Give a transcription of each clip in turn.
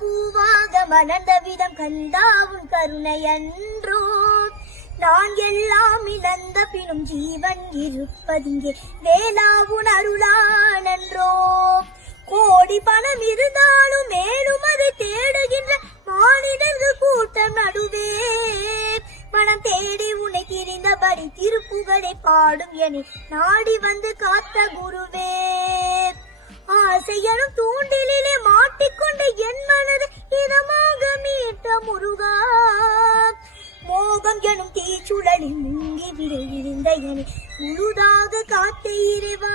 பூவாக மணந்த விதம் கந்தாவும் கருணை அன்றோ நான் எல்லாம் இழந்த பினும் ஜீவன் இருப்பதிங்கே. வேளாவுன் அருளானன்றோ கோடி பணம் இருந்தாலும் மேலும் அதை தேடுகின்ற மானிடர்கள் கூட்டம் நடுவே. மனம் தேடி உன்னை திரிந்தபடி திருப்புகளை பாடும் என நாடி வந்து காத்த குருவே. ஆசையனும் தூண்டிலே மாட்டிக்கொண்ட என் மனது இதமாக மீட்ட முருகா. மோகம் எனும் தீச்சுழலில் முங்கி விழுந்த என முழுதாக காத்த இறைவா.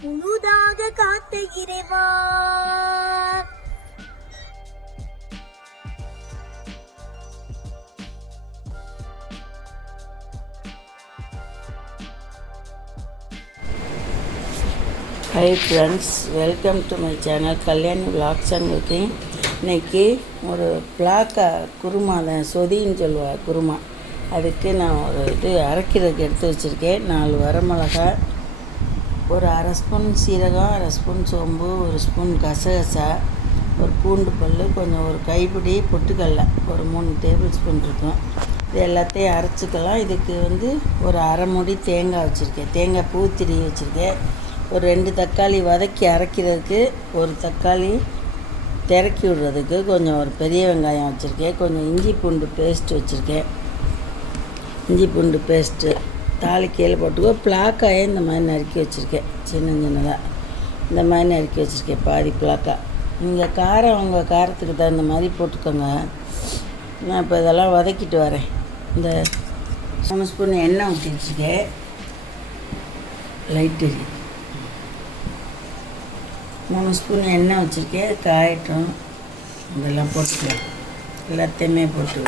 முழுதாக காத்த இறைவா. Hi friends welcome to my channel Kalyani vlogs and cooking இன்னைக்கு ஒரு பிளாக்கா குருமா தான் சொதின்னு சொல்லுவாள் குருமா. அதுக்கு நான் ஒரு இது அரைக்கிறதுக்கு எடுத்து வச்சுருக்கேன். நாலு வரமிளகா ஒரு அரை ஸ்பூன் சீரகம் அரை ஸ்பூன் சோம்பு ஒரு ஸ்பூன் கசகசா ஒரு பூண்டு பல் கொஞ்சம் ஒரு கைப்பிடி பொட்டுக்கடல ஒரு மூணு டேபிள் ஸ்பூன் இருக்கும். இது எல்லாத்தையும் அரைச்சிக்கலாம். இதுக்கு வந்து ஒரு அரை மூடி தேங்காய் வச்சுருக்கேன். தேங்காய் பூ திரி வச்சுருக்கேன். ஒரு ரெண்டு தக்காளி வதக்கி அரைக்கிறதுக்கு ஒரு தக்காளி திறக்கி விடுறதுக்கு கொஞ்சம் ஒரு பெரிய வெங்காயம் வச்சுருக்கேன். கொஞ்சம் இஞ்சி பூண்டு பேஸ்ட் வச்சுருக்கேன். இஞ்சி பூண்டு பேஸ்ட்டு தாளிக்கையில் போட்டுக்கோ. பிளாக்காயே இந்த மாதிரி நறுக்கி வச்சுருக்கேன். சின்ன சின்னதாக இந்த மாதிரி நறுக்கி வச்சுருக்கேன் பாதி பிளாக்காக நீங்கள் காரம் உங்கள் காரத்துக்கு தகுந்த மாதிரி போட்டுக்கோங்க. நான் இப்போ இதெல்லாம் வதக்கிட்டு வரேன். இந்த மூணு ஸ்பூன் எண்ணெய் ஊற்றி வச்சுருக்கேன் லைட்டு மூணு ஸ்பூன் எண்ணெய் வச்சுருக்கேன் காயட்டும். இதெல்லாம் போட்டுக்கலாம். எல்லாத்தையுமே போட்டு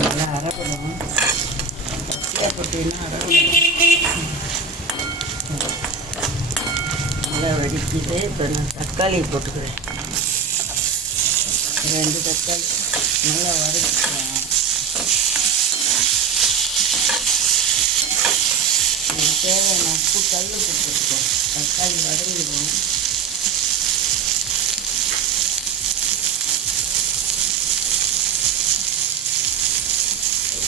நல்லா அரைப்படும் பச்சையாக போட்டீங்கன்னா அரைப்படும் நல்லா வெடிக்குது. இப்போ நான் தக்காளி போட்டுக்கிறேன். ரெண்டு தக்காளி. நல்லா வதக்கிக்கலாம் தேவையான உப்பு கல் போட்டுருக்கோம் தக்காளி வதங்கிடும்.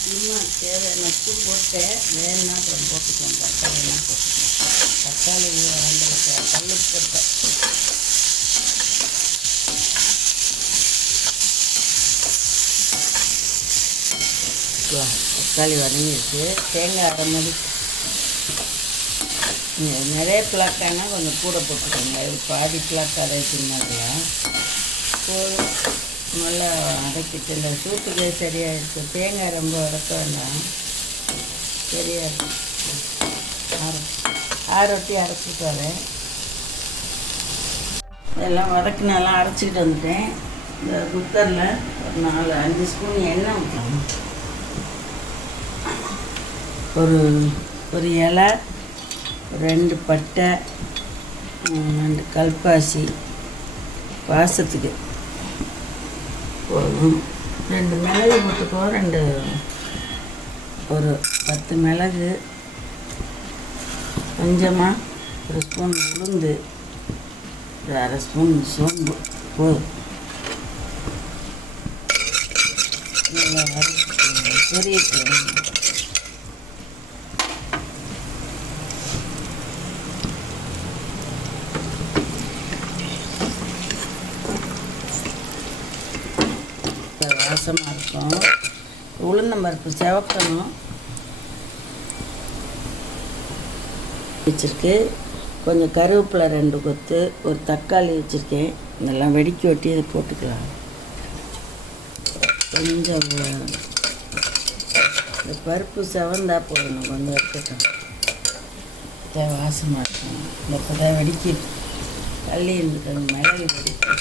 சும்மா தேவையான உப்பு போட்டேன் வேணும்னா அப்புறம் போட்டுக்கோங்க. தக்காளினா போட்டுக்கோங்க. தக்காளி கல் போட்டேன் தக்காளி வதங்கிடுச்சு. தேங்காய் அரை மாதிரி நிறைய பிளாக்கானா கொஞ்சம் கூட போட்டுக்கோங்க. இது பாதி பிளாக் அரைக்கணும் போதும் நல்லா அரைக்கிட்டு இந்த சூப்புக்கே சரியாக இருக்குது தேங்காய் ரொம்ப வதக்க வேண்டாம். சரியாக இருக்கும். ஆறு அரைச்சிட்டு வரேன் இதெல்லாம் வதக்கினெல்லாம் அரைச்சிக்கிட்டு வந்துட்டேன். இந்த குக்கரில் ஒரு நாலு அஞ்சு ஸ்பூன் எண்ணெய் ஊற்றணும் ஒரு ஒரு இலை ரெண்டு பட்டை ரெண்டு கல்பாசி. வாசத்துக்கு. ரெண்டு மிளகு போட்டுக்கோ ரெண்டு ஒரு பத்து மிளகு. கொஞ்சமாக ஒரு ஸ்பூன் உளுந்து. ஒரு அரை ஸ்பூன் சோம்பு. போதும் நல்லா வதக்கி உளுந்தம்பருப்பு செவக்கணும். வச்சுருக்கு. கொஞ்சம் கருவேப்பிலை ரெண்டு கொத்து ஒரு தக்காளி வச்சுருக்கேன். இதெல்லாம் வெடிக்க ஒட்டி இதை போட்டுக்கலாம். கொஞ்சம் இந்த பருப்பு செவந்தா போடணும். கொஞ்சம் இருக்கட்டும் இதான் வாசமாக இருக்கும் இந்த இப்போ தான் வெடிக்கி தள்ளி இருந்துட்டு மிளகு வெடிக்கும்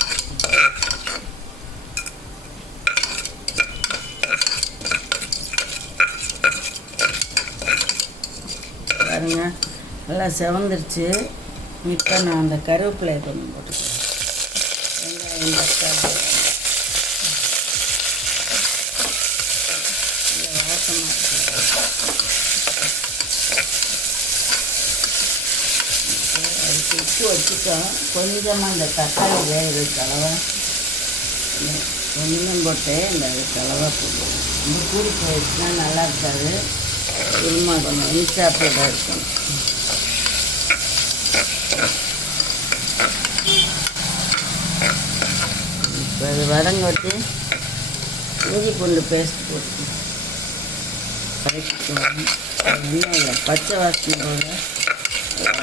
பாருங்க. நல்லா செவந்துருச்சு. இப்போ நான் அந்த கருவேப்பிலையை கொஞ்சம் போட்டுக்கிறேன். வெங்காயம் தக்காளி. வாசமாக அதுக்கு உப்பு வச்சுட்டோம் கொஞ்சமாக இந்த தக்காளி வேகிறதுக்கு கலவை கொஞ்சம் போட்டு இந்த கலவை போடுவோம் ரொம்ப கூடி போயிடுச்சுன்னா நல்லா இருக்காது. குருமா கொஞ்சம் இன்சாப்பிடாக இருக்கும் இப்போ அது வதங்கொட்டி இஞ்சி பூண்டு பேஸ்ட் போட்டு வதக்கிக்குவோம் எண்ணெயில் பச்சை வாசனை போல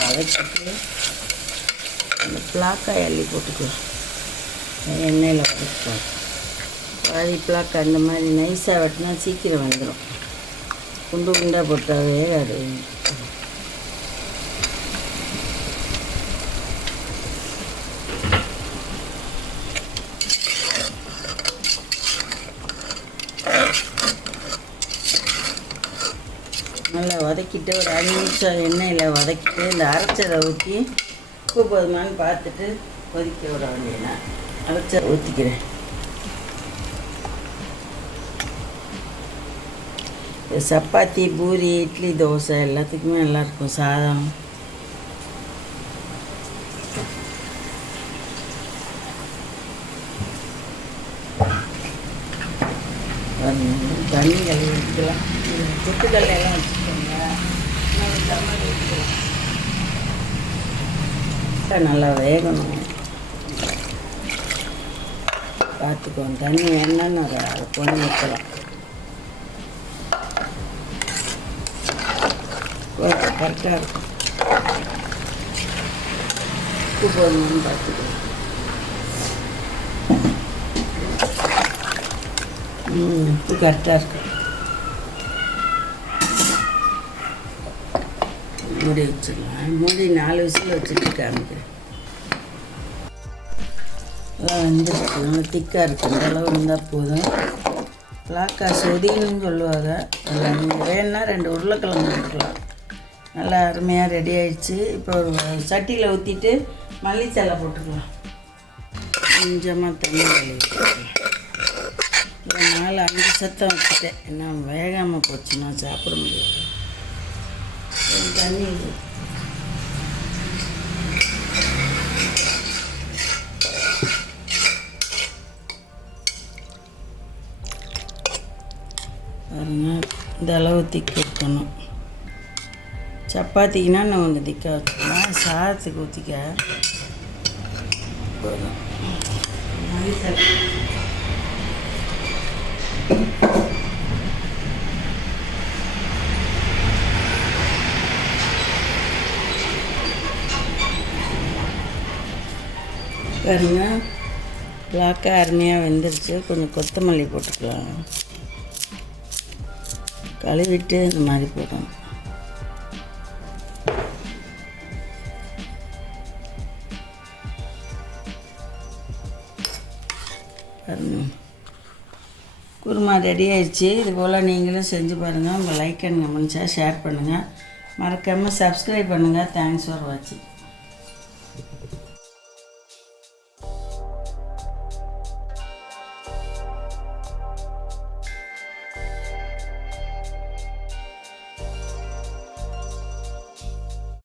வதக்கிட்டு அந்த பிளாக்காய் அள்ளி போட்டுக்கலாம் எண்ணெயில் வதக்குவோம் பாதி பிளாக் அந்த மாதிரி நைஸாக வெட்டினா சீக்கிரம் வந்துடும் குண்டு குண்டாக போட்டால் வேகாது நல்லா வதக்கிட்டு ஒரு அஞ்சு நிமிஷம் எண்ணெயில் வதக்கிட்டு இந்த அரைச்சதை ஊற்றி உப்பு போதுமான்னு பார்த்துட்டு கொதிக்க விட வேண்டியதான் அரைச்சதை ஊற்றிக்கிறேன் சப்பாத்தி பூரி இட்லி தோசை எல்லாத்துக்குமே நல்லாயிருக்கும் சாதம் பாருங்க, தண்ணி கழுவி ஊற்றிக்கலாம் புட்டுக்கல்ல எல்லாம் வச்சுக்கோங்க நல்லா வேகணும். பார்த்துக்கோங்க தண்ணி அதை அதை பொண்ணு ஊற்றலாம் கரெக்டாக இருக்கும். உப்பு போடணும்னு பார்த்துக்கலாம் ம் உப்பு கரெக்டாக இருக்கு. மூடி வச்சிடலாம். மூடி நாலு விசில் வச்சுட்டு காமிக்கிறேன். வந்துருக்கு நல்லா திக்காக இருக்கு. இந்த அளவு இருந்தால் போதும். பிளாக்கா சொதின்னு சொல்லுவாங்க. அதில் நீங்கள் வேணுன்னா ரெண்டு உருளைக்கிழங்கு எடுக்கலாம் நல்லா அருமையாக ரெடி ஆயிடுச்சு. இப்போ ஒரு சட்டியில் ஊற்றிட்டு மல்லித்தலை போட்டுக்கலாம். கொஞ்சமாக தண்ணி ஒரு நாலு அஞ்சு சத்தம் வச்சுட்டேன். என்ன வேகாமல் போச்சுன்னா சாப்பிட முடியாது தண்ணி ஊத்து. பாருங்க இந்த அளவு திக்கு இருக்கணும். சப்பாத்திக்குனா நான் கொஞ்சம் திக்காக வச்சுக்கலாம் சாதத்துக்கு ஊற்றிக்க போதும் பாருங்க பிளாக்காக அருமையாக வெந்துருச்சு. கொஞ்சம் கொத்தமல்லி போட்டுக்கலாம். கழுவிட்டு இந்த மாதிரி போடணும். ரெடி ஆயிடுச்சு. இது போல் நீங்களும் செஞ்சு பாருங்கள் உங்கள் லைக் அண்ட் கமெண்ட்ஸாக ஷேர் பண்ணுங்கள் மறக்காமல் சப்ஸ்கிரைப் பண்ணுங்கள் தேங்க்ஸ் ஃபார் வாட்சிங்